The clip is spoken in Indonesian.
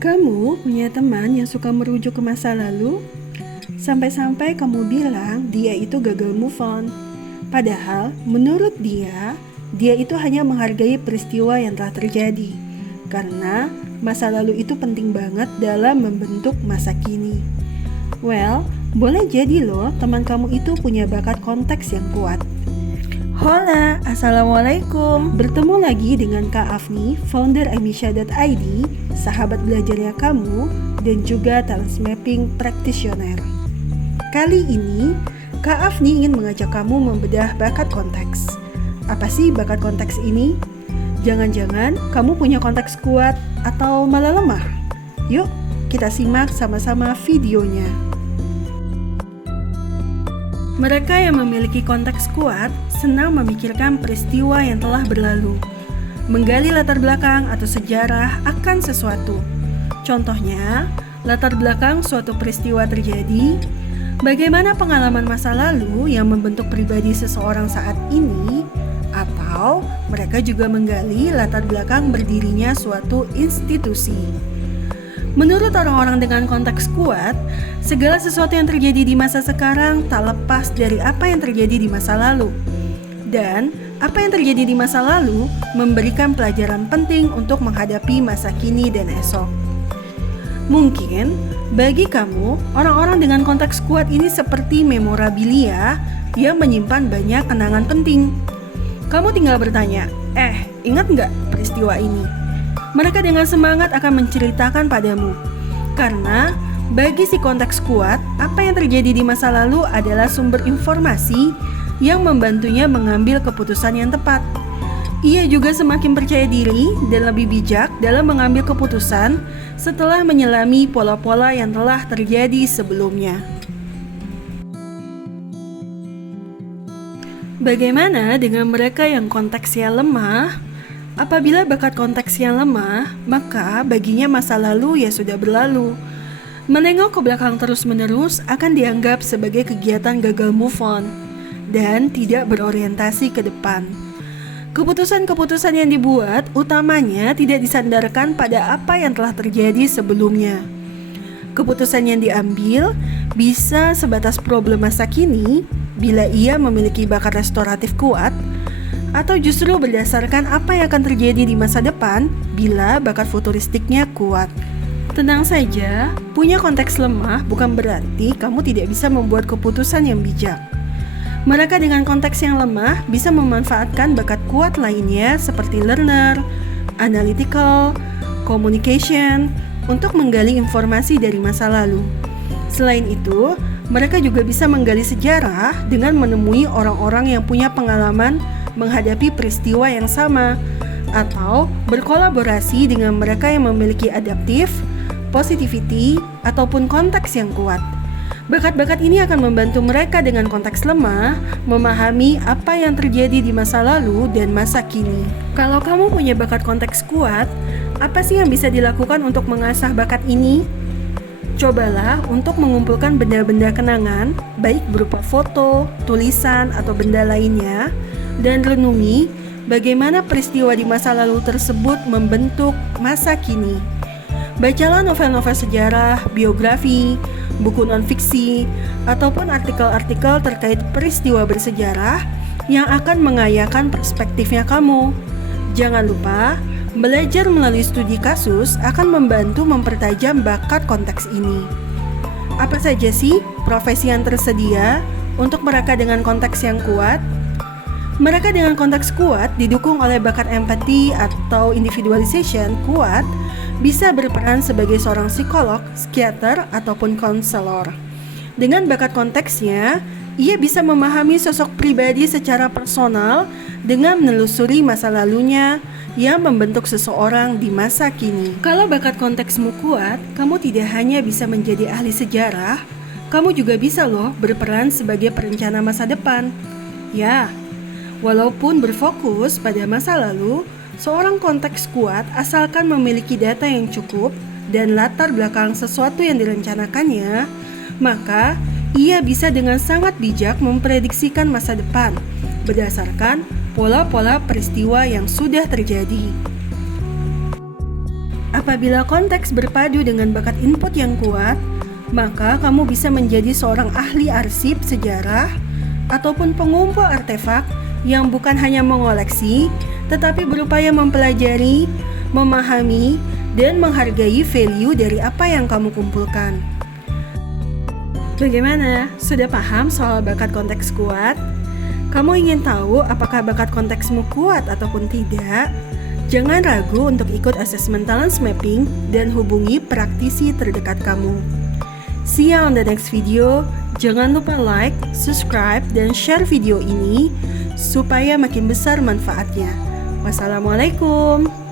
Kamu punya teman yang suka merujuk ke masa lalu? Sampai-sampai kamu bilang dia itu gagal move on. Padahal menurut dia itu hanya menghargai peristiwa yang telah terjadi. Karena masa lalu itu penting banget dalam membentuk masa kini. Well, boleh jadi loh teman kamu itu punya bakat konteks yang kuat. Hola, Assalamualaikum. Bertemu lagi dengan Kak Afni, founder Amisha.id, sahabat belajarnya kamu, dan juga talent mapping practitioner. Kali ini, Kak Afni ingin mengajak kamu membedah bakat konteks. Apa sih bakat konteks ini? Jangan-jangan kamu punya konteks kuat atau malah lemah? Yuk, kita simak sama-sama videonya. Mereka yang memiliki konteks kuat senang memikirkan peristiwa yang telah berlalu, menggali latar belakang atau sejarah akan sesuatu. Contohnya, latar belakang suatu peristiwa terjadi, bagaimana pengalaman masa lalu yang membentuk pribadi seseorang saat ini, atau mereka juga menggali latar belakang berdirinya suatu institusi. Menurut orang-orang dengan konteks kuat, segala sesuatu yang terjadi di masa sekarang tak lepas dari apa yang terjadi di masa lalu. Dan apa yang terjadi di masa lalu memberikan pelajaran penting untuk menghadapi masa kini dan esok. Mungkin bagi kamu, orang-orang dengan konteks kuat ini seperti memorabilia yang menyimpan banyak kenangan penting. Kamu tinggal bertanya, ingat nggak peristiwa ini? Mereka dengan semangat akan menceritakan padamu. Karena bagi si konteks kuat, apa yang terjadi di masa lalu adalah sumber informasi yang membantunya mengambil keputusan yang tepat. Ia juga semakin percaya diri dan lebih bijak dalam mengambil keputusan setelah menyelami pola-pola yang telah terjadi sebelumnya. Bagaimana dengan mereka yang konteksnya lemah? Apabila bakat konteks yang lemah, maka baginya masa lalu ya sudah berlalu. Menengok ke belakang terus-menerus akan dianggap sebagai kegiatan gagal move on dan tidak berorientasi ke depan. Keputusan-keputusan yang dibuat utamanya tidak disandarkan pada apa yang telah terjadi sebelumnya. Keputusan yang diambil bisa sebatas problem masa kini bila ia memiliki bakat restoratif kuat, atau justru berdasarkan apa yang akan terjadi di masa depan bila bakat futuristiknya kuat. Tenang saja, punya konteks lemah bukan berarti kamu tidak bisa membuat keputusan yang bijak. Mereka dengan konteks yang lemah bisa memanfaatkan bakat kuat lainnya seperti learner, analytical, communication untuk menggali informasi dari masa lalu. Selain itu, mereka juga bisa menggali sejarah dengan menemui orang-orang yang punya pengalaman menghadapi peristiwa yang sama, atau berkolaborasi dengan mereka yang memiliki adaptif, positivity, ataupun konteks yang kuat. Bakat-bakat ini akan membantu mereka dengan konteks lemah memahami apa yang terjadi di masa lalu dan masa kini. Kalau kamu punya bakat konteks kuat, apa sih yang bisa dilakukan untuk mengasah bakat ini? Cobalah untuk mengumpulkan benda-benda kenangan, baik berupa foto, tulisan, atau benda lainnya, dan renungi bagaimana peristiwa di masa lalu tersebut membentuk masa kini. Bacalah novel-novel sejarah, biografi, buku non-fiksi, ataupun artikel-artikel terkait peristiwa bersejarah yang akan mengayakan perspektifnya kamu. Jangan lupa, belajar melalui studi kasus akan membantu mempertajam bakat konteks ini. Apa saja sih profesi yang tersedia untuk mereka dengan konteks yang kuat? Mereka dengan konteks kuat didukung oleh bakat empati atau individualization kuat bisa berperan sebagai seorang psikolog, psikiater, ataupun konselor. Dengan bakat konteksnya, ia bisa memahami sosok pribadi secara personal dengan menelusuri masa lalunya yang membentuk seseorang di masa kini. Kalau bakat konteksmu kuat, kamu tidak hanya bisa menjadi ahli sejarah, kamu juga bisa loh berperan sebagai perencana masa depan. Ya, walaupun berfokus pada masa lalu, seorang konteks kuat asalkan memiliki data yang cukup dan latar belakang sesuatu yang direncanakannya, maka ia bisa dengan sangat bijak memprediksikan masa depan berdasarkan pola-pola peristiwa yang sudah terjadi. Apabila konteks berpadu dengan bakat input yang kuat, maka kamu bisa menjadi seorang ahli arsip sejarah ataupun pengumpul artefak yang bukan hanya mengoleksi, tetapi berupaya mempelajari, memahami, dan menghargai value dari apa yang kamu kumpulkan. Bagaimana? Sudah paham soal bakat konteks kuat? Kamu ingin tahu apakah bakat konteksmu kuat ataupun tidak? Jangan ragu untuk ikut asesmen talent mapping dan hubungi praktisi terdekat kamu. See you on the next video. Jangan lupa like, subscribe, dan share video ini supaya makin besar manfaatnya. Wassalamualaikum.